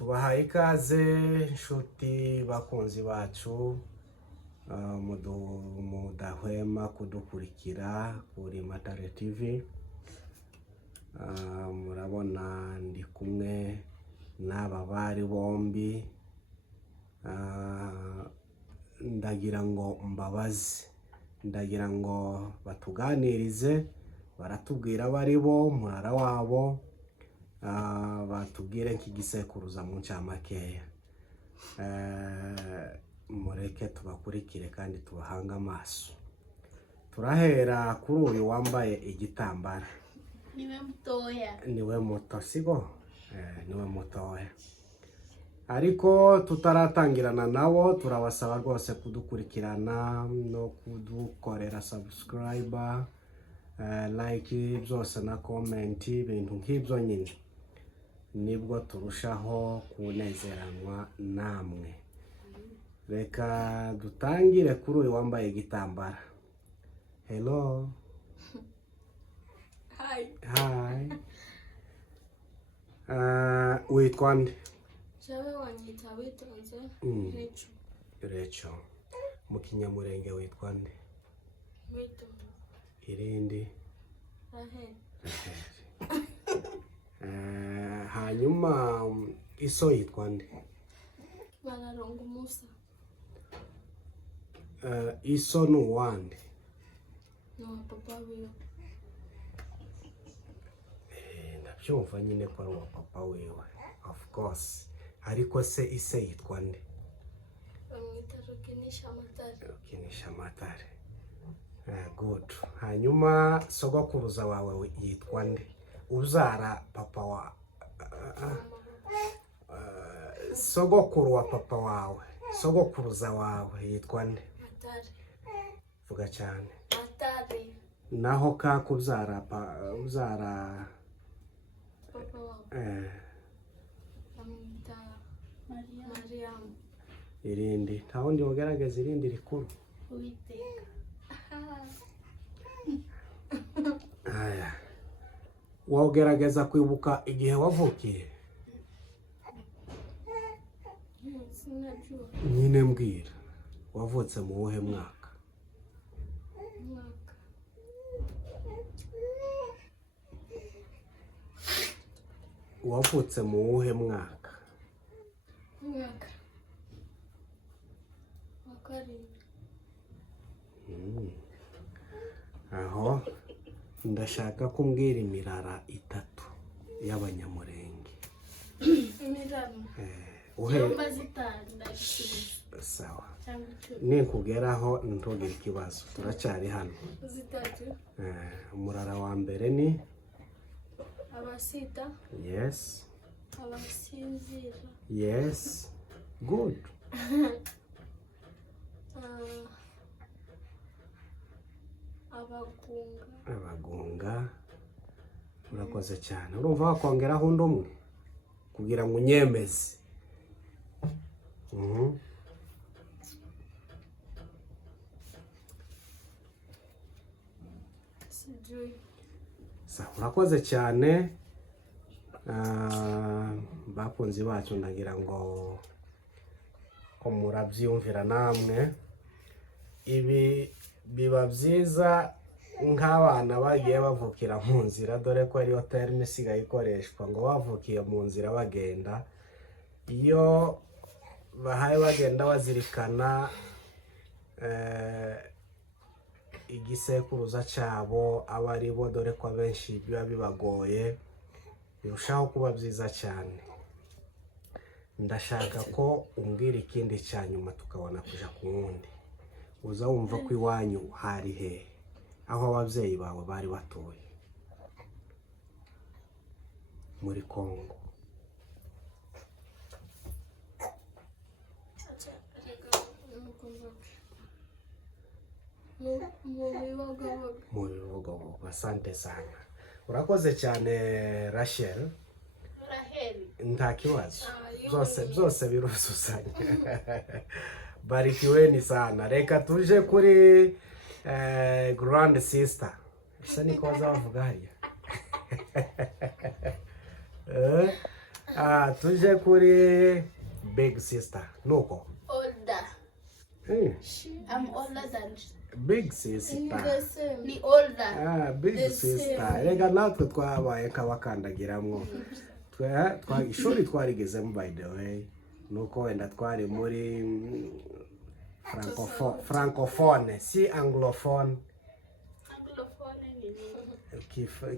Tubahaye ikaze inshuti bakunzi bacu, mudahwema kudukurikira kuri Matare TV. Murabona ndi kumwe n'aba bari bombi. Ndagira ngo mbabaze, ndagira ngo batuganirize, baratubwira bari bo murara wabo, batubwire nk'igisekuruza mu ncamakeya. Mureke tubakurikire kandi tubahanga amaso. Turahera kuri uyu wambaye igitambara. Niwe mutoya. Niwe muto sigo? Niwe mutoya. Ariko tutaratangirana nabo, turabasaba rwose kudukurikirana no kudukorera subscribe, like byose na comment, ibintu nk'ibyo nyine. Nibwo turushaho kunezeranwa namwe. Reka dutangire kuri uyu wambaye igitambara. Hello. Hi. Hi. Witwa nde? Shawe wanyita witonze. Recho. Recho. Mu Kinyamurenge witwa nde? Witonze. Irindi? Rahel. Hanyuma iso yitwa nde? Bararonga Musa. Iso ni uwande? No papa wiwe. Ndabyumva nyine ko ari uwa papa wiwe, of course. Ariko se ise yitwa nde? Bamwita Rukinisha Matare. Rukinisha Matare. Good. Hanyuma sogokuruza wawe yitwa nde? Uzara papa wa sogokuru wa papa wawe, sogokuruza wawe yitwa nde? Matare. Vuga cyane. Matare. Naho kakubyara uzara Papa wawe. Bamwita Mariam. Irindi? Nta wundi wagaragaza irindi rikuru? Uwiteka. Aya. Wogerageza kwibuka igihe wavukiye? Sinajua. Nyine mbwira. Wavutse mu wuhe mwaka? Mwaka. Wavutse mu wuhe mwaka? Mwaka. Wakarindwi. Aho ndashaka kumbwira imirara itatu y'Abanyamurenge. Imiraro. Uhe Zitari ndashyize. sawa. Cyangwa icumi. Ninkugeraho ntugire ikibazo, turacyari hano. Zitatu. Umurara wa mbere ni? Abasita. Yes. Abasinzira. Yes. Good. Abagunga. Abagunga. Urakoze cyane. Urumva wakongeraho undi umwe kugira ngo unyemeze? Sijui. Urakoze cyane. Bakunzi bacu ndagira ngo ko murabyumvira namwe. Ibi biba byiza nk'abana bagiye bavukira mu nzira, dore ko ariyo terme isigaye ikoreshwa ngo bavukiye mu nzira bagenda. Iyo bahaye bagenda bazirikana igisekuruza cyabo aba ari bo, dore ko abenshi biba bibagoye, birushaho kuba byiza cyane. Ndashaka ko umbwira ikindi cya nyuma tukabona kuja ku wundi. Uza wumva ko iwanyu hari hehe, aho ababyeyi bawe bari batuye? Muri Kongo. Mu Bibogobogo. Asante sana. Urakoze cyane Rachel. Nta kibazo. Byose biruzuzanya. Barikiweni sana. Reka tuje kuri grand sister. Ese niko bazavuga hariya? tuje kuri big sister nuko Older. I'm older than big sister ni older. big sister rega natwe twabaye kabakandagiramwo ishuri twarigezemo by the way nuko wenda twari muri francophone si anglophone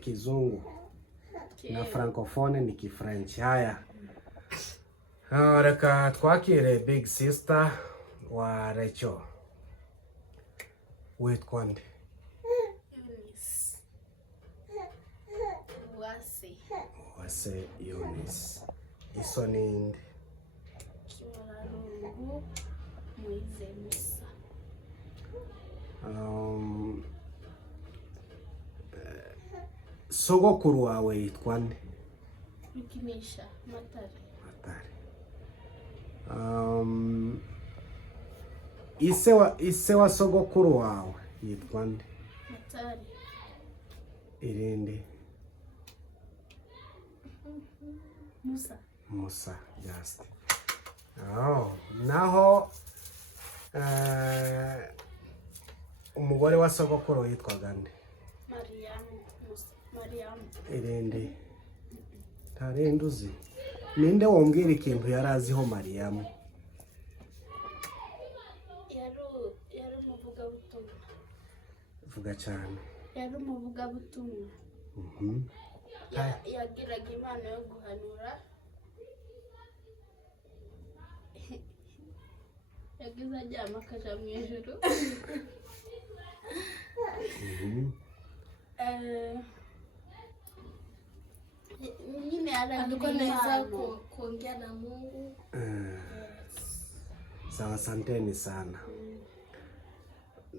kizungu na francophone ni kifrench. Haya, reka twakire big sister wa Rachel. Witwa nde? Eunice. Uwase Eunice. Iso ninde? Kimurarungu Moise Musa. Sogokuru wawe yitwa nde? Rukimisha Matare. Ise wa sogokuru wawe yitwa nde? Matare. Irinde? Musa. Just. Naho umugore wa sogokuru yitwaga nde? Mariam. Irinde? Tarinde uzi. Ninde wombwira ikintu yaraziho Mariam? Yari umuvugabutumwa. Vuga cyane. Yari umuvugabutumwa. Yagiraga impano yo guhanura. Yagize ajyama akaja mu ijuru. Nyine alikuwa anaweza kuongea na Mungu. Sawa, asanteni sana.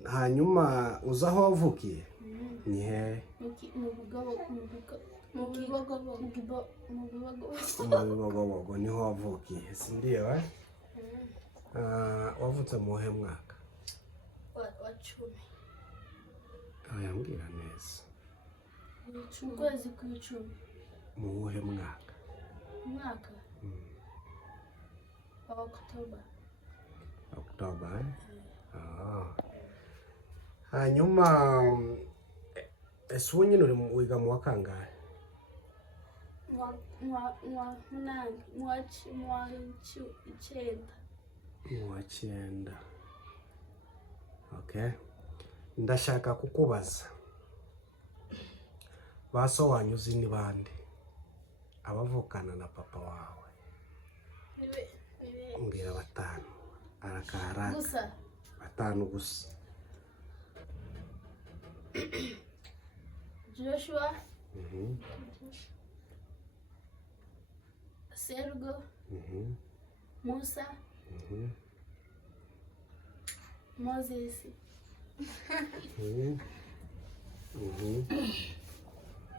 Hanyuma uzaho wavukiye? Ni he? Mu Bibogobogo niho wavukiye, si ndio eh? Wavutse mu he mwaka? wa 10. Yambwira neza. Ukwezi kwa-10. Mu he mwaka? Mwaka? Oktoba eh? Hanyuma ese ubu nyine wiga mu wa kangahe? Mu wa 9. Okay. Ndashaka kukubaza, baso wanyu uzi ni bande abavukana na papa wawe? Mbwira 5. Arakara gusa 5 gusa. Joshua, Sergo, Musa, Moses.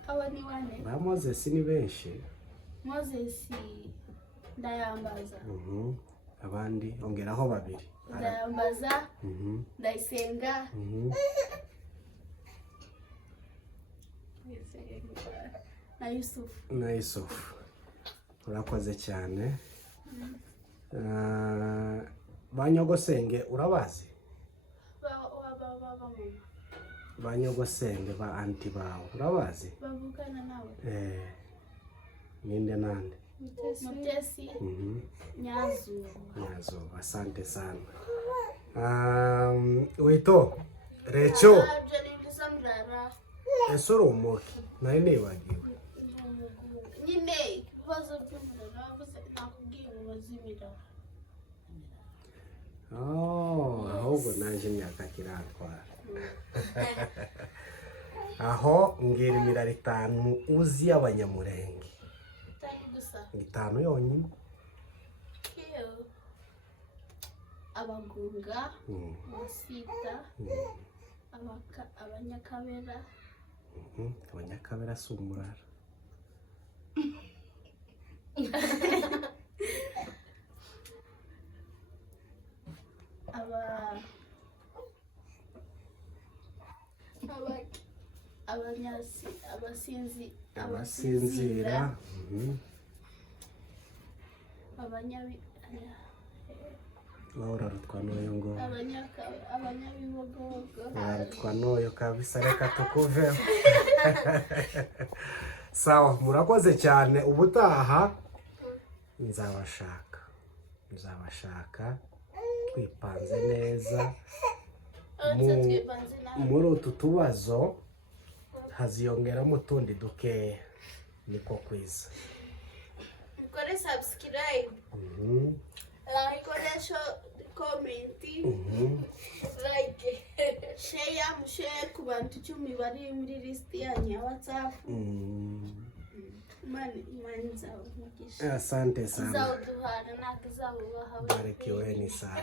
Aba ni wane? Ba Moses ni benshi. Moses Ndayambaza. Abandi ongeraho 2. Ndayambaza, Ndayisenga. Na Yusuf. Urakoze cyane. Banyogosenge urabazi? Banyogosenge ba anti bawe urabazi? Bavukana nawe? Ninde nande? Mutesi. Nyazu. Asante sana. Wito Rachel. Esoro umuki nari nibagiwe. Nyine ibibazo by'umuriro navuze nakubwiye ngo bazimira. Ahubwo naje imyaka kirantwara. Aho ngira imirari 5 uzi y'abanyamurenge. 5 gusa. 5 yonyine. Abagunga, Masita, Abanyakabera. Abanyakabera si umurara. Abasinzira. wowe urarutwa n'uyu ngo abanyabibogobogo urarutwa n'uyu kabisa, reka tukuveho. Sawa, murakoze cyane. Ubutaha nzabashaka twipanze neza. Muri utu tubazo haziyongeramo utundi dukeya, niko kwiza. mukore subscribe, like, comment, like, share ku bantu 10 bari muri list yanyu ya WhatsApp. Imani zao mukisha. Asante sana. Zao duhana na zao bahawe. Barikiweni sana.